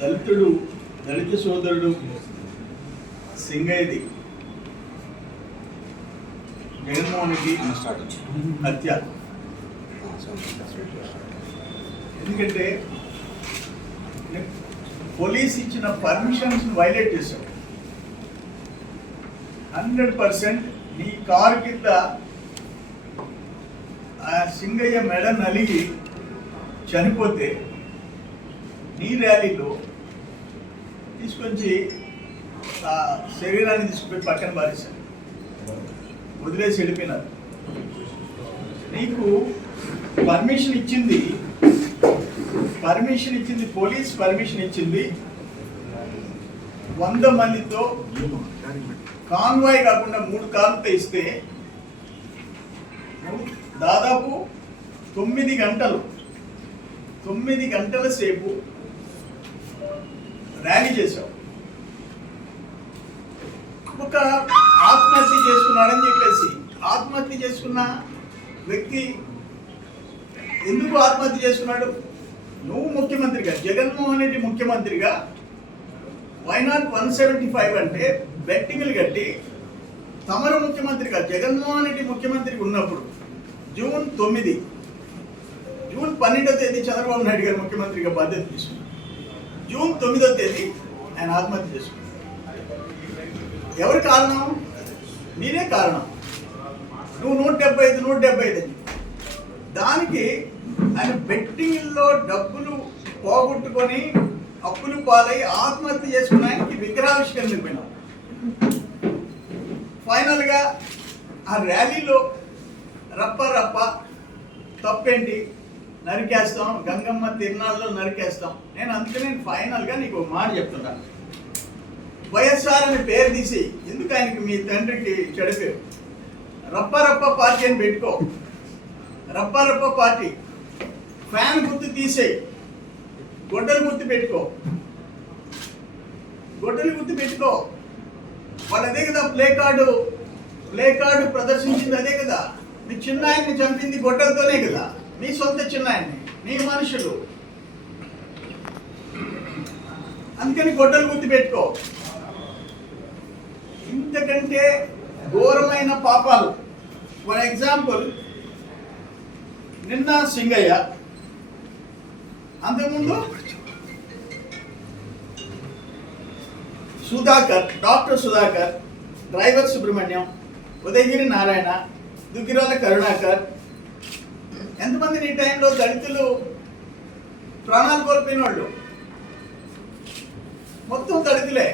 దళితుడు దళిత సోదరుడు సింగయ్యది జగన్మోహన్కి హత్య. ఎందుకంటే పోలీస్ ఇచ్చిన పర్మిషన్స్ వైలేట్ చేశావు హండ్రెడ్ పర్సెంట్ నీ కారు కింద ఆ సింగయ్య మెడ నలిగి చనిపోతే నీ ర్యాలీలో తీసుకొచ్చి ఆ శరీరాన్ని తీసుకుపోయి పక్కన పారేశారు. వదిలేసి వెళ్ళిపోయినారు. నీకు పర్మిషన్ ఇచ్చింది పర్మిషన్ ఇచ్చింది పోలీస్ పర్మిషన్ ఇచ్చింది వంద మందితో కాన్వాయ్ కాకుండా మూడు కార్లతో ఇస్తే దాదాపు తొమ్మిది గంటలు తొమ్మిది గంటల సేపు ర్యాలీ చేశావు. ఒక ఆత్మహత్య చేసుకున్నాడని చెప్పేసి ఆత్మహత్య చేసుకున్న వ్యక్తి ఎందుకు ఆత్మహత్య చేసుకున్నాడు? నువ్వు ముఖ్యమంత్రిగా జగన్మోహన్ రెడ్డి ముఖ్యమంత్రిగా why not one seventy five అంటే బెట్టింగ్లు కట్టి తమరు ముఖ్యమంత్రిగా జగన్మోహన్ రెడ్డి ముఖ్యమంత్రిగా ఉన్నప్పుడు జూన్ తొమ్మిది జూన్ పన్నెండో తేదీ చంద్రబాబు నాయుడు గారు ముఖ్యమంత్రిగా బాధ్యత తీసుకున్నారు. జూన్ తొమ్మిదో తేదీ ఆయన ఆత్మహత్య చేసుకున్నాడు ఎవరి కారణం? నేనే కారణం. నువ్వు నూట డెబ్బై ఐదు నూట డెబ్బై ఐదు అని. దానికి ఆయన బెట్టింగ్లో డబ్బులు పోగొట్టుకొని అప్పులు పాలై ఆత్మహత్య చేసుకున్న ఆయనకి విగ్రహావిష్కరణ పోయినాం ఫైనల్గా ఆ ర్యాలీలో రప్ప రప్ప తప్పేంటి? నరికేస్తాం. గంగమ్మ తిరునాళ్ళలో నరికేస్తాం. నేను అందుకనే ఫైనల్గా నీకు మాట చెప్తున్నాను వైఎస్ఆర్ అని పేరు తీసి ఎందుకు ఆయనకి మీ తండ్రికి చెడిపేవు రప్పరప్ప పార్టీ అని పెట్టుకో. రప్పరప్ప పార్టీ. ఫ్యాన్ గుర్తు తీసేయి. గొడ్డలు గుర్తు పెట్టుకో. గొడ్డలు గుర్తు పెట్టుకో. వాళ్ళు అదే కదా ప్లే కార్డు ప్లే కార్డు ప్రదర్శించింది అదే కదా. మీ చిన్న ఆయన్ని చంపింది గొడ్డలతోనే కదా. మీ సొంత చిన్నాయన్ని నీ మీ మనుషులు. అందుకని గొడ్డలు గుర్తు పెట్టుకో ఇంతకంటే ఘోరమైన పాపాలు. ఫర్ ఎగ్జాంపుల్ నిన్న సింగయ్య అంతకుముందు సుధాకర్ డాక్టర్ సుధాకర్ డ్రైవర్ సుబ్రహ్మణ్యం ఉదయగిరి నారాయణ దుగ్గిరాల కరుణాకర్ ఎంతమంది ఈ టైంలో దళితులు ప్రాణాలు కోల్పోయిన వాళ్ళు మొత్తం దళితులే.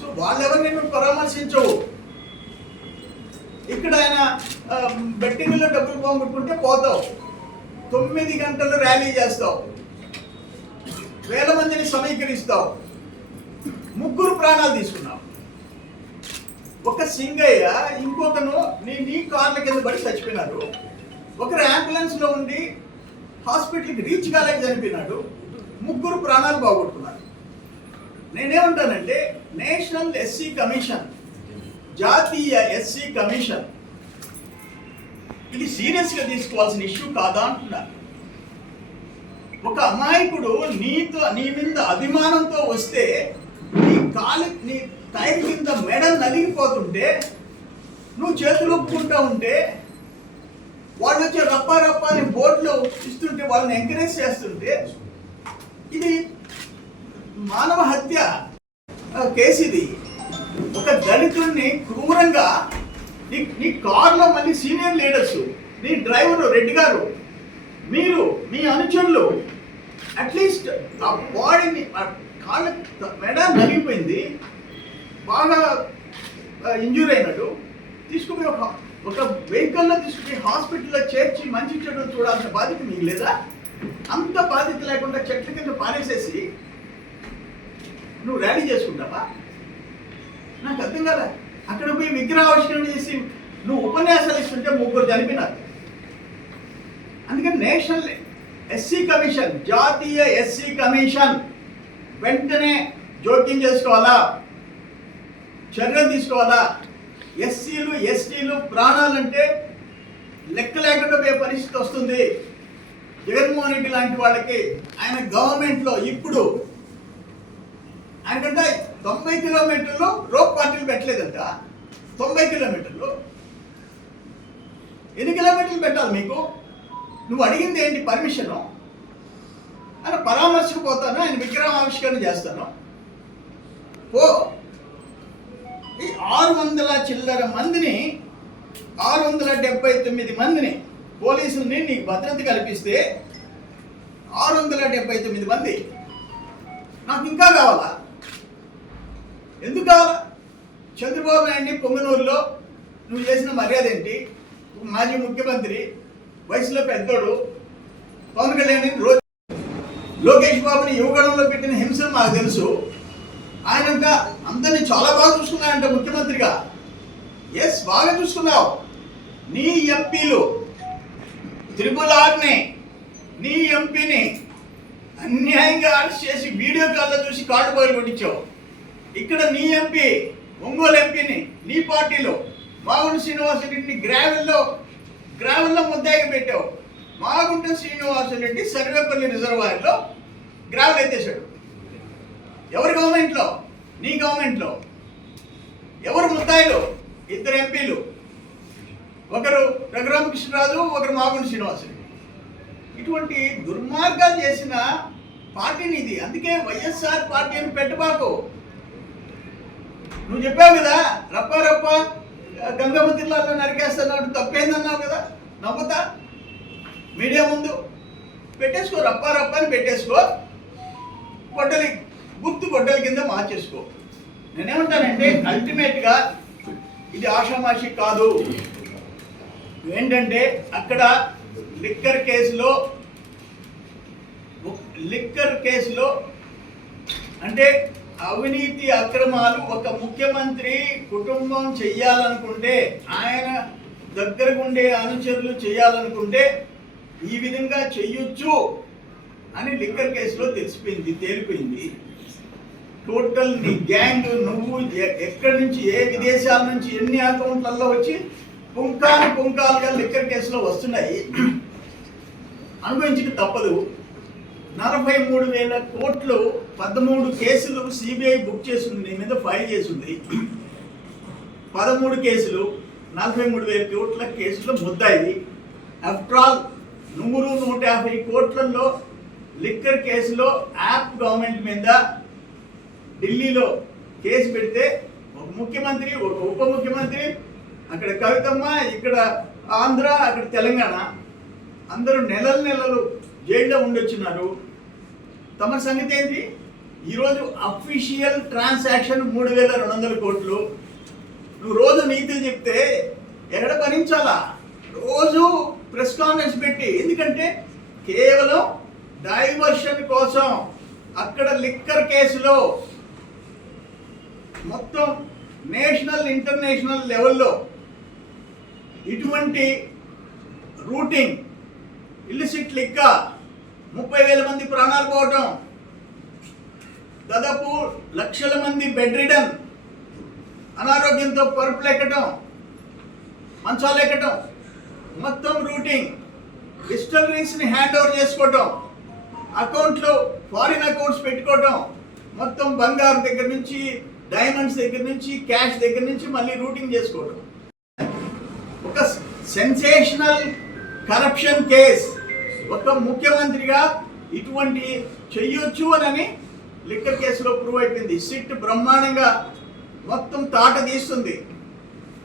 సో వాళ్ళెవరిని నువ్వు పరామర్శించవు? ఇక్కడ ఆయన బెట్టింగ్లో డబ్బులు పోగొట్టుకుంటే పోతావు. తొమ్మిది గంటలు ర్యాలీ చేస్తావు. వేల మందిని సమీకరిస్తావు. ముగ్గురు ప్రాణాలు తీసుకున్నావు. ఒక సింగయ్య ఇంకొకను నీ నీ కార్ల కింద పడి చచ్చిపోయినారు. ఒకరు అంబులెన్స్లో ఉండి హాస్పిటల్కి రీచ్ కాలేక చనిపోయినాడు. ముగ్గురు ప్రాణాలు బాగొట్టుకున్నారు నేనేమంటానంటే నేషనల్ ఎస్సీ కమిషన్ జాతీయ ఎస్సీ కమిషన్ ఇది సీరియస్గా తీసుకోవాల్సిన ఇష్యూ కాదా అంటున్నారు ఒక అమాయకుడు నీతో నీ మీద అభిమానంతో వస్తే నీ కాలు నీ టైర్ కింద మెడ నలిగిపోతుంటే నువ్వు చేతులు ఒప్పుకుంటా ఉంటే వాళ్ళు వచ్చి రప్ప రప్ప అని బోర్డులో ఇస్తుంటే వాళ్ళని ఎంకరేజ్ చేస్తుంటే ఇది మానవ హత్య ఆ, కేసు ఇది ఒక దళితుడిని క్రూరంగా నీ నీ కార్లో మళ్ళీ సీనియర్ లీడర్స్ నీ డ్రైవరు రెడ్డి గారు మీరు మీ అనుచరులు అట్లీస్ట్ ఆ బాడీని కాళ్ళ మెడ నలిగిపోయింది బాగా ఇంజూర్ అయినట్టు తీసుకుపోయి ఒక ఒక వెహికల్లో తీసుకుని హాస్పిటల్లో చేర్చి మంచి చెడు చూడాల్సిన బాధ్యత మీకు లేదా? అంత బాధ్యత లేకుండా చెట్ల కింద పారేసేసి నువ్వు ర్యాలీ చేసుకుంటావా? నాకు అర్థం కదా అక్కడ పోయి విగ్రహావిష్కరణ చేసి నువ్వు ఉపన్యాసాలు ఇస్తుంటే ముగ్గురు చనిపోయినారు. అందుకని నేషనల్ ఎస్సీ కమిషన్ జాతీయ ఎస్సీ కమిషన్ వెంటనే జోక్యం చేసుకోవాలా? చర్యలు తీసుకోవాలా? ఎస్సీలు ఎస్టీలు ప్రాణాలంటే లెక్క లేకుండా పోయే పరిస్థితి వస్తుంది. జగన్మోహన్ రెడ్డి లాంటి వాళ్ళకి ఆయన గవర్నమెంట్లో ఇప్పుడు ఆయనకంటే తొంభై కిలోమీటర్లు రోప్ పార్టీలు పెట్టలేదంట. తొంభై కిలోమీటర్లు. ఎన్ని కిలోమీటర్లు పెట్టాలి మీకు? నువ్వు అడిగింది ఏంటి పర్మిషను? ఆయన పరామర్శకు పోతాను ఆయన విగ్రహం ఆవిష్కరణ చేస్తాను. ఓ ఈ ఆరు వందల చిల్లర మందిని ఆరు వందల డెబ్బై తొమ్మిది మందిని పోలీసుల్ని నీకు భద్రత కల్పిస్తే ఆరు వందల డెబ్బై తొమ్మిది మంది నాకు ఇంకా కావాలా? ఎందుకు కావాలా? చంద్రబాబు నాయుడిని పొంగనూరులో నువ్వు చేసిన మర్యాద ఏంటి? మాజీ ముఖ్యమంత్రి వయసులో పెద్దోడు పవన్ కళ్యాణ్ రోజు లోకేష్ బాబుని యువగణంలో పెట్టిన హింసలు మాకు తెలుసు. ఆయన ఇంకా అందరినీ చాలా బాగా చూసుకున్నాయంట ముఖ్యమంత్రిగా. ఎస్ బాగా చూసుకున్నావు. నీ ఎంపీలు త్రిపుల్ ఆర్ని నీ ఎంపీని అన్యాయంగా అరెస్ట్ చేసి వీడియో కాల్లో చూసి కార్డు బయలు కొట్టించావు. ఇక్కడ నీ ఎంపీ ఒంగోలు ఎంపీని నీ పార్టీలో మాగుంట శ్రీనివాసరెడ్డిని గ్రావెల్లో గ్రావెల్లో ముద్దాయిగా పెట్టావు. మాగుంట శ్రీనివాసరెడ్డి సర్వేపల్లి రిజర్వాయర్లో గ్రావెల్ ఎత్తేసాడు ఎవరి గవర్నమెంట్లో నీ గవర్నమెంట్లో ఎవరు ముద్దాయిలు? ఇద్దరు ఎంపీలు. ఒకరు రఘురామకృష్ణరాజు ఒకరు మాగుంట శ్రీనివాసుడు ఇటువంటి దుర్మార్గాలు చేసిన పార్టీని ఇది అందుకే వైఎస్ఆర్ పార్టీ అని పెట్టబాకు నువ్వు చెప్పావు కదా రప్ప రప్ప గంగమ్మ జిల్లాలో నరికేస్తున్నాడు తప్పేందన్నావు కదా? నవ్వుతా? మీడియా ముందు. పెట్టేసుకో రప్ప రప్ప అని పెట్టేసుకో. పొట్టలి గుర్తు గొడ్డల కింద మార్చేసుకో. నేనేమంటానంటే అల్టిమేట్గా ఇది ఆషామాషి కాదు. ఏంటంటే అక్కడ లిక్కర్ కేసులో లిక్కర్ కేసులో అంటే అవినీతి అక్రమాలు ఒక ముఖ్యమంత్రి కుటుంబం చెయ్యాలనుకుంటే ఆయన దగ్గరకుండే అనుచరులు చేయాలనుకుంటే ఈ విధంగా చెయ్యొచ్చు అని లిక్కర్ కేసులో తెలిసిపోయింది తేలిపోయింది. టోటల్ నీ గ్యాంగ్ నువ్వు ఎ- ఎక్కడి నుంచి ఏ విదేశాల నుంచి ఎన్ని అకౌంట్లలో వచ్చి పుంకాలు పుంకాలుగా లిక్కర్ కేసులో వస్తున్నాయి? అనుభవించక తప్పదు. నలభై మూడు వేల కోట్లు పదమూడు కేసులు సిబిఐ బుక్ చేసింది నీ మీద ఫైల్ చేసింది. పదమూడు కేసులు నలభై మూడు వేల కోట్ల కేసులు ముద్దాయి. ఆఫ్టర్ ఆల్ నూరు నూట యాభై కోట్లలో లిక్కర్ కేసులో యాప్ గవర్నమెంట్ మీద ఢిల్లీలో కేసు పెడితే ఒక ముఖ్యమంత్రి ఒక ఉప ముఖ్యమంత్రి అక్కడ కవితమ్మ ఇక్కడ ఆంధ్ర అక్కడ తెలంగాణ అందరూ నెలలు నెలలు జైల్లో ఉండొచ్చున్నారు తమ సంగతి ఏంటి? ఈరోజు అఫీషియల్ ట్రాన్సాక్షన్ మూడు వేల రెండు వందల కోట్లు. నువ్వు రోజు నీతులు చెప్తే ఎక్కడ భరించాలా? రోజు ప్రెస్ కాన్ఫరెన్స్ పెట్టి. ఎందుకంటే కేవలం డైవర్షన్ కోసం అక్కడ లిక్కర్ కేసులో మొత్తం నేషనల్ ఇంటర్నేషనల్ లెవెల్లో ఇటువంటి రూటింగ్ ఇల్లిసిట్ లిక్క ముప్పై వేల మంది ప్రాణాలు పోవటం దాదాపు లక్షల మంది బెడ్ రిడన్ అనారోగ్యంతో పరుపులు ఎక్కటం మంచాలు ఎక్కటం మొత్తం రూటింగ్. డిస్టలరీస్ని హ్యాండ్ ఓవర్ చేసుకోవటం అకౌంట్లో ఫారిన్ అకౌంట్స్ పెట్టుకోవటం మొత్తం బంగారు దగ్గర నుంచి డైమండ్స్ దగ్గర నుంచి క్యాష్ దగ్గర నుంచి మళ్ళీ రూటింగ్ చేసుకోవడం ఒక సెన్సేషనల్ కరప్షన్ కేస్. ఒక ముఖ్యమంత్రిగా ఇటువంటి చెయ్యొచ్చు అని లిక్కర్ కేసులో ప్రూవ్ అయిపోయింది. సిట్ బ్రహ్మాండంగా మొత్తం తాట తీస్తుంది.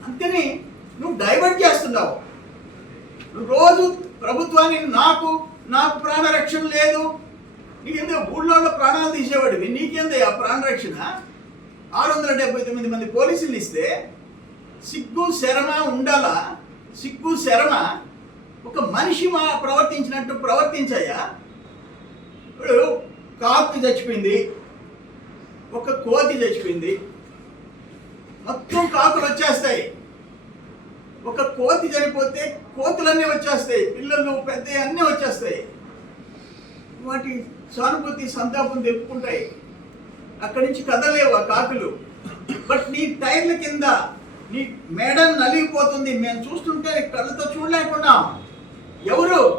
అంతేని నువ్వు డైవర్ట్ చేస్తున్నావు. రోజు ప్రభుత్వాన్ని నాకు నాకు ప్రాణరక్షణ లేదు. నీకెందుకు ఊళ్ళో ప్రాణాలు తీసేవాడివి. నీకెందు ఆ ప్రాణరక్షణ? ఆరు వందల డెబ్బై తొమ్మిది మంది పోలీసులు ఇస్తే సిగ్గు శరమ ఉండాలా? సిగ్గు శరమ ఒక మనిషి మా ప్రవర్తించినట్టు ప్రవర్తించాయా ఇప్పుడు కాకి చచ్చిపోయింది ఒక కోతి చచ్చిపోయింది మొత్తం కాకులు వచ్చేస్తాయి. ఒక కోతి చనిపోతే కోతులన్నీ వచ్చేస్తాయి పిల్లలు పెద్ద అన్నీ వచ్చేస్తాయి. వాటి సానుభూతి సంతాపం తెలుపుకుంటాయి. అక్కడి నుంచి కదలేవు ఆ కాకులు. బట్ నీ టైర్ల కింద నీ మెడ నలిగిపోతుంది. మేము చూస్తుంటే కళ్ళతో చూడలేకున్నాం. ఎవరు?